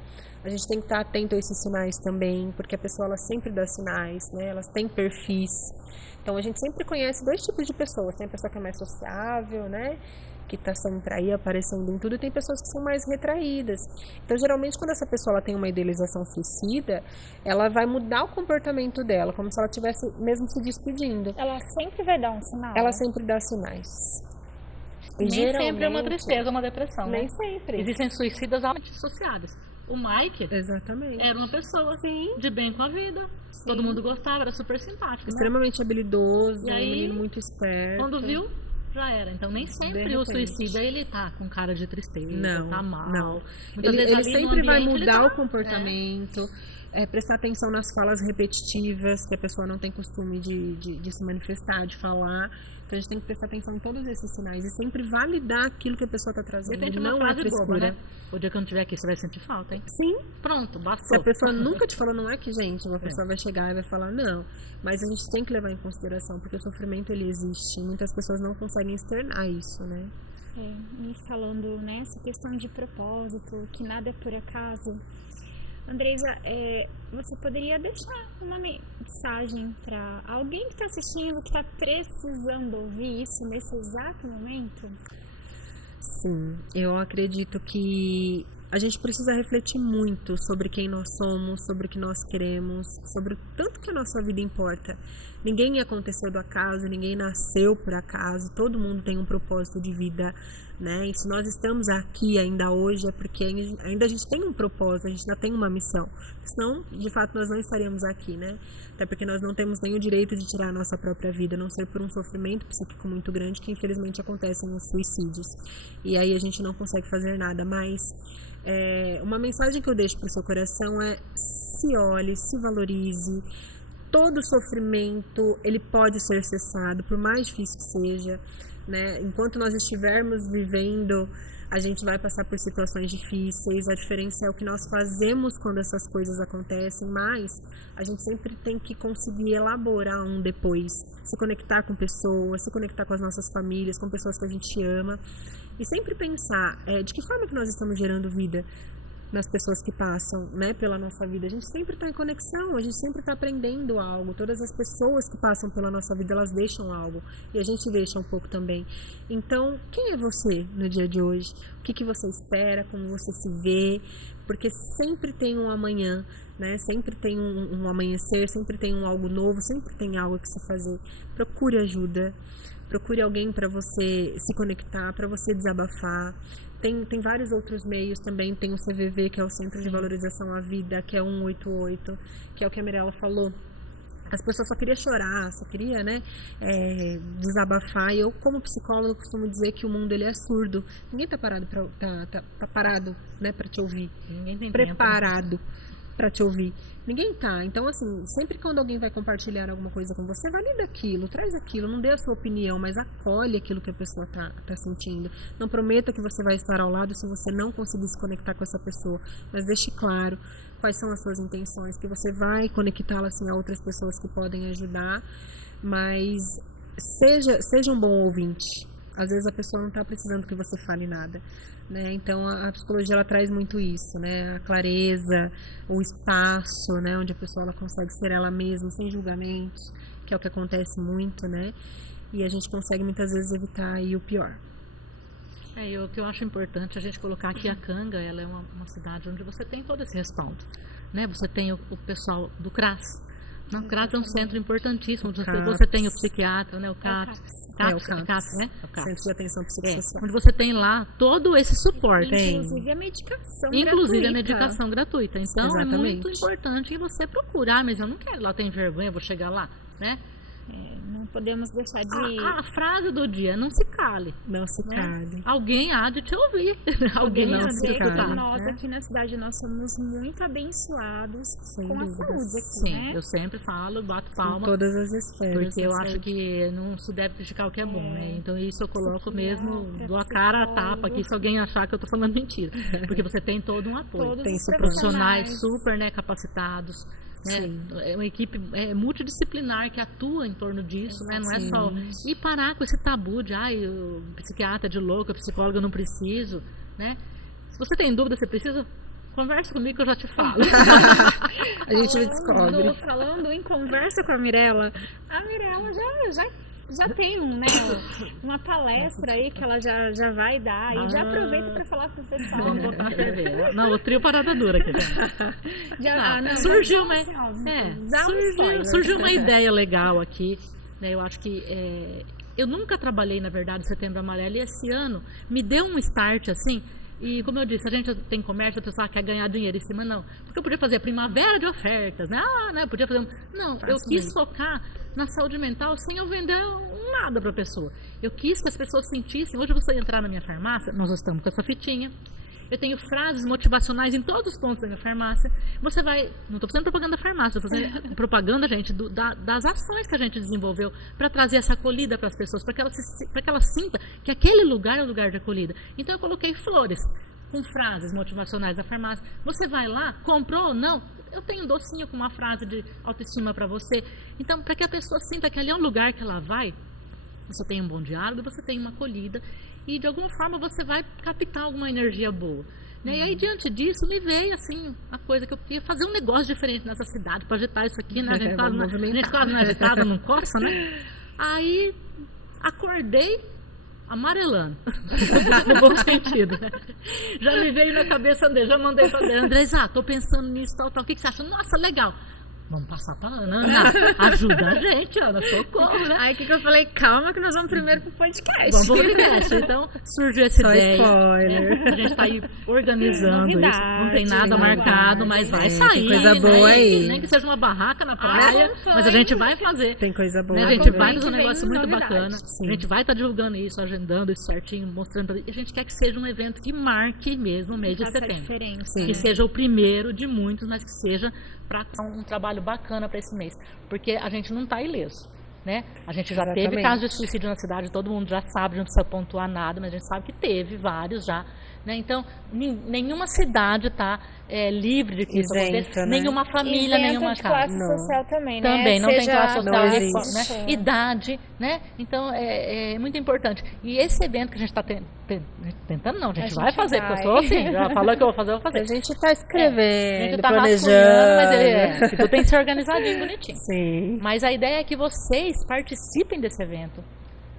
A gente tem que estar atento a esses sinais também, porque a pessoa ela sempre dá sinais, né? Elas têm perfis. Então, a gente sempre conhece 2 tipos de pessoas. Tem a pessoa que é mais sociável, né? Que está sempre aí aparecendo em tudo. E tem pessoas que são mais retraídas. Então, geralmente, quando essa pessoa ela tem uma idealização suicida, ela vai mudar o comportamento dela, como se ela estivesse mesmo se despedindo. Ela sempre vai dar um sinal. Ela sempre dá sinais. E nem sempre é uma tristeza, uma depressão, nem né? sempre. Existem suicidas altamente associadas. O Mike era uma pessoa de bem com a vida. Sim. Todo mundo gostava, era super simpático. Extremamente habilidoso, e aí, um menino muito esperto. Quando viu, já era. Então, nem sempre o suicida, ele tá com cara de tristeza, tá mal. Não. Ele sempre vai mudar o comportamento. Prestar atenção nas falas repetitivas, que a pessoa não tem costume de se manifestar, de falar. Então, a gente tem que prestar atenção em todos esses sinais e sempre validar aquilo que a pessoa está trazendo. Depende de uma frase boba, né? O dia que eu não estiver aqui, você vai sentir falta, hein? Sim. Pronto, basta. Se a pessoa nunca te falou, não é que, gente, uma pessoa vai chegar e vai falar, não. Mas a gente tem que levar em consideração, porque o sofrimento, ele existe. Muitas pessoas não conseguem externar isso, né? E falando, né, essa questão de propósito, que nada é por acaso. Andresa, você poderia deixar uma mensagem para alguém que está assistindo, que está precisando ouvir isso nesse exato momento? Sim, eu acredito que a gente precisa refletir muito sobre quem nós somos, sobre o que nós queremos, sobre o tanto que a nossa vida importa. Ninguém aconteceu do acaso, ninguém nasceu por acaso, todo mundo tem um propósito de vida, né? E se nós estamos aqui ainda hoje é porque ainda a gente tem um propósito, a gente ainda tem uma missão. Senão, de fato, nós não estaríamos aqui, né? Até porque nós não temos nem o direito de tirar a nossa própria vida, a não ser por um sofrimento psíquico muito grande que infelizmente acontece nos suicídios. E aí a gente não consegue fazer nada, mas uma mensagem que eu deixo para o seu coração é: se olhe, se valorize. Todo sofrimento, ele pode ser cessado, por mais difícil que seja, né? Enquanto nós estivermos vivendo, a gente vai passar por situações difíceis. A diferença é o que nós fazemos quando essas coisas acontecem, mas a gente sempre tem que conseguir elaborar um depois, se conectar com pessoas, se conectar com as nossas famílias, com pessoas que a gente ama, e sempre pensar de que forma que nós estamos gerando vida nas pessoas que passam, né, pela nossa vida. A gente sempre está em conexão, a gente sempre está aprendendo algo. Todas as pessoas que passam pela nossa vida, elas deixam algo, e a gente deixa um pouco também. Então, quem é você no dia de hoje? O que você espera? Como você se vê? Porque sempre tem um amanhã, né? Sempre tem um amanhecer, sempre tem algo novo, sempre tem algo que se fazer. Procure ajuda, procure alguém para você se conectar, para você desabafar. Tem vários outros meios também, tem o CVV, que é o Centro de Valorização à Vida, que é 188, que é o que a Mirella falou. As pessoas só queriam chorar, só queriam, né, desabafar. E eu, como psicóloga, costumo dizer que o mundo ele é surdo. Ninguém tá parado tá parado, né, para te ouvir. Ninguém tem preparado para te ouvir. Ninguém tá. Então, assim, sempre quando alguém vai compartilhar alguma coisa com você, valida aquilo, traz aquilo, não dê a sua opinião, mas acolhe aquilo que a pessoa tá sentindo. Não prometa que você vai estar ao lado se você não conseguir se conectar com essa pessoa, mas deixe claro quais são as suas intenções, que você vai conectá-la, assim, a outras pessoas que podem ajudar, mas seja um bom ouvinte. Às vezes a pessoa não está precisando que você fale nada, né? Então a psicologia ela traz muito isso, né? A clareza, o espaço, né? Onde a pessoa ela consegue ser ela mesma, sem julgamentos, que é o que acontece muito, né? E a gente consegue muitas vezes evitar aí o pior. O que eu acho importante a gente colocar aqui, a Canga, ela é uma cidade onde você tem todo esse respaldo, né? Você tem o pessoal do CRAS. O CRAS é um centro importantíssimo. Você tem o psiquiatra, né? O CAPS. Né? Centro de Atenção Psicossocial. Onde você tem lá todo esse suporte. Inclusive a medicação gratuita. Então, exatamente, é muito importante que você procurar, mas eu não quero lá, tenho vergonha, vou chegar lá, né? Não podemos deixar de... A frase do dia: não se cale. Não se cale. Alguém há de te ouvir. Alguém não há se de escutar. Nós aqui na cidade, nós somos muito abençoados com a saúde aqui, Sim, né? eu sempre falo, bato palma. Em todas as esferas. Porque eu acho que não se deve criticar o que é bom, né? Então isso eu coloco mesmo, dou a cara a tapa aqui se alguém achar que eu tô falando mentira. Porque você tem todo um apoio. Todos tem os profissionais super, né, capacitados. Né? É uma equipe multidisciplinar que atua em torno disso, né? Não é só... E parar com esse tabu de o psiquiatra de louco, a psicóloga eu não preciso, né? Se você tem dúvida, você precisa, conversa comigo que eu já te falo. A gente descobre. Falando em conversa com a Mirella já tem uma palestra aí que ela já vai dar, e já aproveita para falar com o pessoal. Vamos botar a TV. Não, o trio Parada Dura aqui. Surgiu uma ideia legal aqui, né? Eu acho que eu nunca trabalhei, na verdade, Setembro Amarelo, e esse ano me deu um start assim. E como eu disse, a gente tem comércio, a pessoa quer ganhar dinheiro em cima, não. Porque eu podia fazer a primavera de ofertas, né? Eu podia fazer Não, eu quis focar na saúde mental sem eu vender nada para a pessoa. Eu quis que as pessoas sentissem. Hoje você entrar na minha farmácia, nós estamos com essa fitinha. Eu tenho frases motivacionais em todos os pontos da minha farmácia. Você vai... Não estou fazendo propaganda da farmácia, estou fazendo propaganda, gente, das ações que a gente desenvolveu para trazer essa acolhida para as pessoas, para que ela sinta que aquele lugar é o lugar de acolhida. Então, eu coloquei flores com frases motivacionais da farmácia. Você vai lá, comprou ou não? Eu tenho um docinho com uma frase de autoestima para você. Então, para que a pessoa sinta que ali é um lugar que ela vai, você tem um bom diálogo, você tem uma acolhida, e de alguma forma você vai captar alguma energia boa, né? E aí, diante disso, me veio assim a coisa que eu queria fazer um negócio diferente nessa cidade para agitar isso aqui, né? A gente quase não é agitada, não coça, né? Aí acordei amarelando, no bom sentido, né? Já me veio na cabeça dele, já mandei para ele: Andresa, tô pensando nisso, tal, o que você acha? Nossa, legal. Vamos passar pra Ana. Ajuda a gente, Ana, socorro, né? Aí o que eu falei? Calma que nós vamos primeiro pro podcast. Vamos pro podcast. Então, surgiu essa Só ideia. spoiler. Né? A gente tá aí organizando Novidade, isso. Não tem nada marcado, mas vai sair. Tem coisa boa né? aí. Nem que seja uma barraca na praia, mas a gente vai fazer. Tem coisa boa. Né? A pra gente ver. vai fazer um vem negócio muito novidade. bacana. Sim. A gente vai estar divulgando isso, agendando isso certinho, mostrando. E a gente quer que seja um evento que marque mesmo o mês de Faça a setembro. diferença. Sim. Que seja o primeiro de muitos, mas que seja para um trabalho bacana para esse mês. Porque a gente não está ileso. Né? A gente já teve Exatamente. casos de suicídio na cidade, todo mundo já sabe, não precisa pontuar nada, mas a gente sabe que teve vários já. Né? Então, nenhuma cidade está livre de que isso Isenta, aconteça, né? nenhuma família, Isento nenhuma de casa. classe Não. social também, né? Também, não tem Seja classe social, não existe. né? Idade, né? Então, é muito importante. E esse evento que a gente está tentando, não, a gente vai fazer, porque eu sou assim, já falou que eu vou fazer, eu vou fazer. A gente tá escrevendo, a gente tá planejando. rascunhando, mas tudo tem que ser organizadinho, bonitinho. Sim. Mas a ideia é que vocês participem desse evento,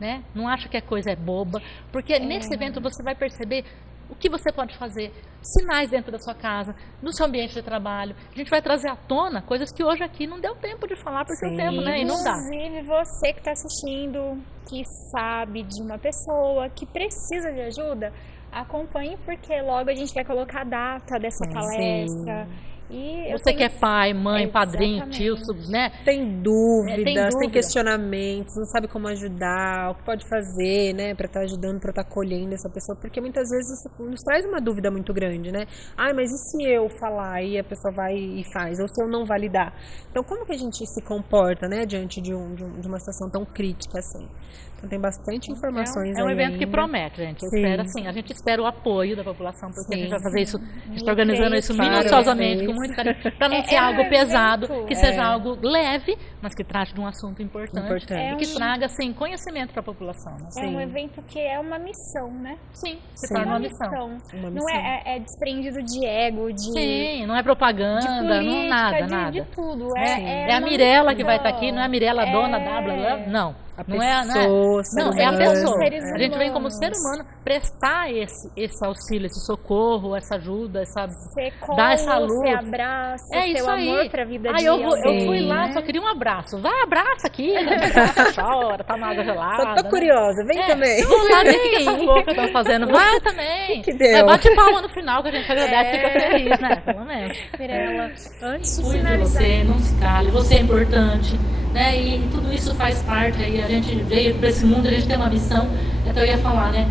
né? Não acha que a coisa é boba, porque nesse evento você vai perceber o que você pode fazer, sinais dentro da sua casa, no seu ambiente de trabalho. A gente vai trazer à tona coisas que hoje aqui não deu tempo de falar por seu Sim. tempo, né? E não dá. Inclusive, você que está assistindo, que sabe de uma pessoa que precisa de ajuda, acompanhe, porque logo a gente vai colocar a data dessa palestra. E eu Você tenho- que é pai, mãe, padrinho, Exatamente. tio, né? Tem dúvidas, tem dúvida. questionamentos, não sabe como ajudar, o que pode fazer, né, para estar ajudando, para estar acolhendo essa pessoa, porque muitas vezes isso nos traz uma dúvida muito grande, né? Ai, mas e se eu falar e a pessoa vai e faz, ou se eu não validar? Então, como que a gente se comporta, né, diante de uma situação tão crítica assim? Então, tem bastante informações É um aí evento que ainda. promete, gente. Eu Sim. espero, assim, a gente espera o apoio da população, porque a gente Sim. vai fazer isso, a gente está organizando isso Claro, minuciosamente, é com muito carinho, para não É ser um algo evento, pesado, que seja é. algo leve, mas que trate de um assunto importante, Importante. e que traga, assim, conhecimento para a população. Né? É um Sim. evento que é uma missão, né? Sim, se Sim. torna uma Uma missão. Uma Não missão. é desprendido de ego, de Sim, não é de propaganda, política, não nada, de, nada. de tudo. É a uma Mirella que vai estar missão. aqui, não é a Mirella dona É. da blá, blá, blá, não. A Não é, pessoa, ser não, é a humano. pessoa. Seres A gente vem como humanos. ser humano prestar esse auxílio, esse socorro, essa ajuda, essa Você come, dar essa luz. você abraça, É seu isso amor aí. pra vida Aí de eu alguém, fui lá, né? só queria um abraço. Vai, abraça aqui, abraça, chora, tá na água gelada. Só tô né? curiosa, vem também. Vou lá ver o que essas loucas estão fazendo. Vai também. Que deu? Mas bate palma no final que a gente agradece e fica feliz, né? Pelo menos. Mirella, antes de Cuide de finalizar, você, não se cale, você é importante, né? E tudo isso faz parte aí, a gente veio para esse mundo, a gente tem uma missão, então eu ia falar, né?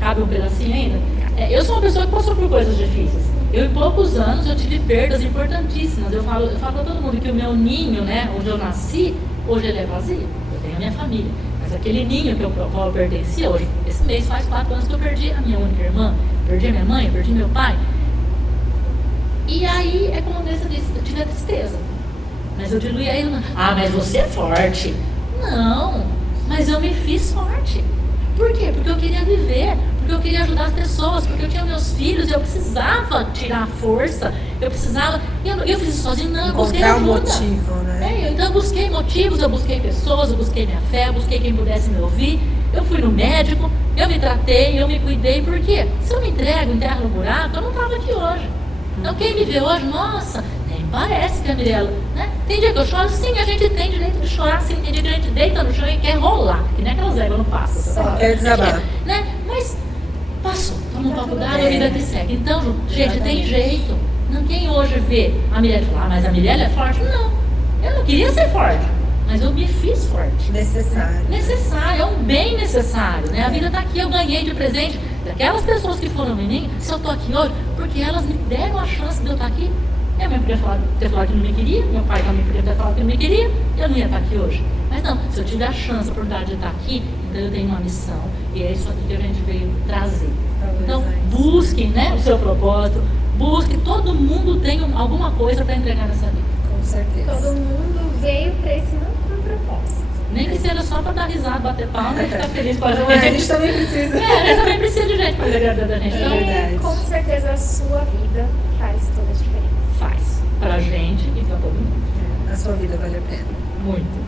Cabe um pedacinho ainda? Eu sou uma pessoa que passou por coisas difíceis. Em poucos anos eu tive perdas importantíssimas. Eu falo para todo mundo que o meu ninho, né, onde eu nasci, hoje ele é vazio. Eu tenho a minha família. Mas aquele ninho ao qual eu pertencia hoje, esse mês faz 4 anos que eu perdi a minha única irmã, perdi a minha mãe, perdi meu pai. E aí é como a Andressa disse, eu tive a tristeza. Mas eu diluí aí, mas você é forte. Não, mas eu me fiz forte. Por quê? Porque eu queria viver, porque eu queria ajudar as pessoas, porque eu tinha meus filhos, eu precisava tirar a força, eu precisava. Eu fiz isso sozinho, não, eu busquei Encontrar um ajuda. motivo, né? Então eu busquei motivos, eu busquei pessoas, eu busquei minha fé, eu busquei quem pudesse me ouvir. Eu fui no médico, eu me tratei, eu me cuidei, por quê? Se eu me entrego, enterro no buraco, eu não estava aqui hoje. Então quem me vê hoje, nossa, nem parece que é a Mirella, né? Tem dia que eu choro? Sim, a gente tem direito de chorar, sim, tem dia que a gente deita no chão e quer rolar, que nem aquelas éguas no passo. Quer desabar. Né? Mas passou, estamos no faculdade, a vida que segue. Então, gente, tem jeito. Não, quem hoje vê a Mirella e fala, mas a Mirella é forte? Não, eu não queria ser forte, mas eu me fiz forte. Necessário, é um bem necessário, né? A vida está aqui, eu ganhei de presente daquelas pessoas que foram meninas, se eu estou aqui hoje, porque elas me deram a chance de eu estar aqui. Minha mãe podia ter falado que não me queria, meu pai também podia ter falado que não me queria, eu não ia estar aqui hoje. Mas não, se eu tive a chance, a oportunidade de estar aqui, então eu tenho uma missão, e é isso aqui que a gente veio trazer. Então, busquem, né, o seu propósito, busque, todo mundo tem alguma coisa para entregar nessa vida. Com certeza. todo mundo veio pra esse mundo com um propósito. Nem que seja só para dar risada, bater palma e ficar feliz com a Não é, a gente gente. também precisa. A gente também precisa de gente para agradar da gente. Então, verdade. E com certeza a sua vida faz toda a diferença. faz. Pra gente e pra todo mundo. A sua vida vale a pena. Muito.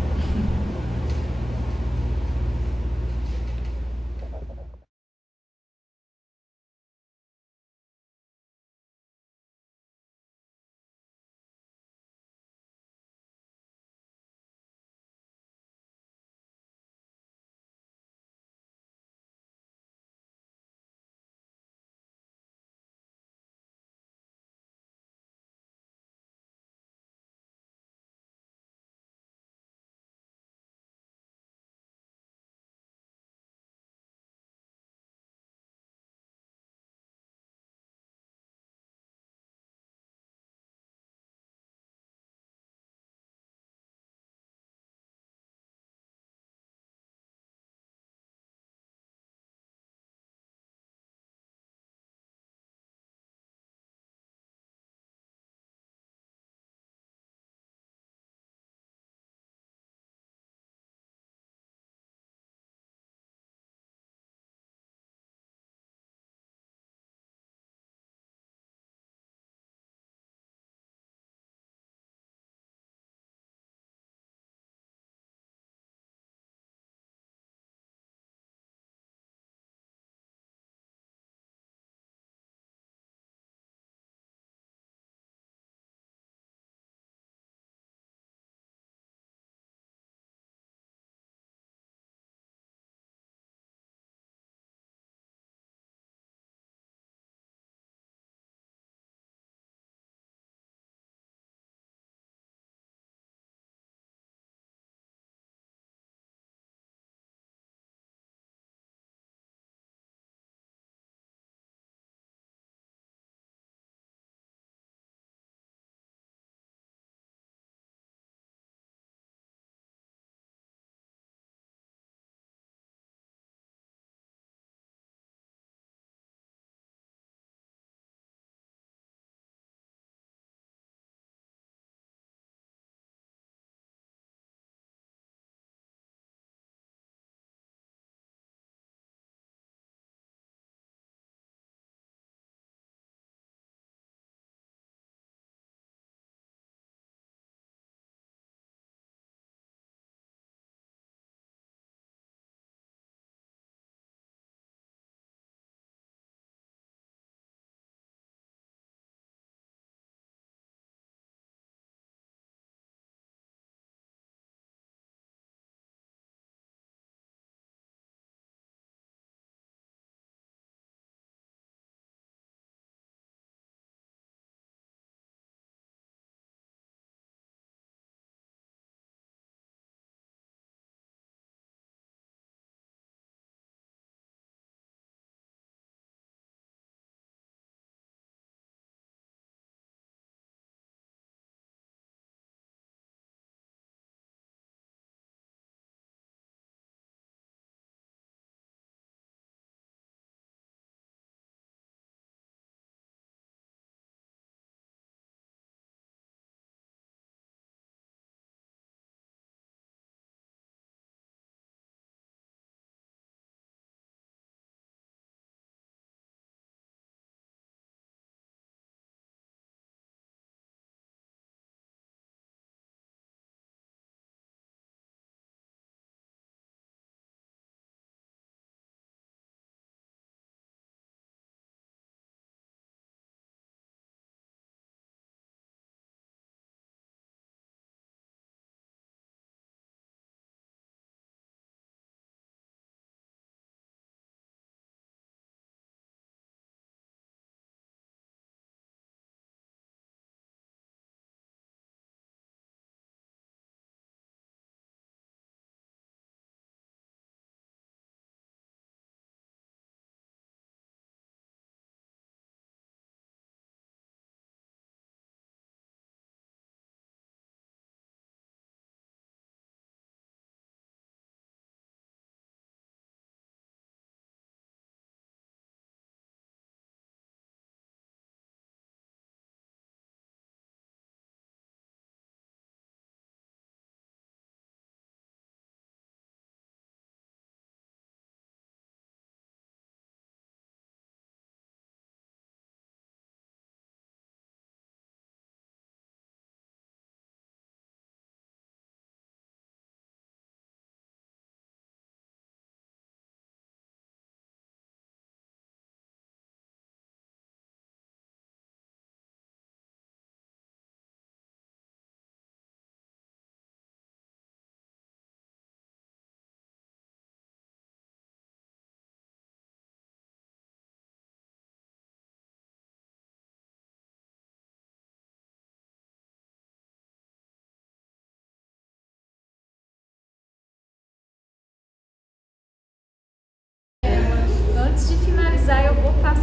precisar, eu vou passar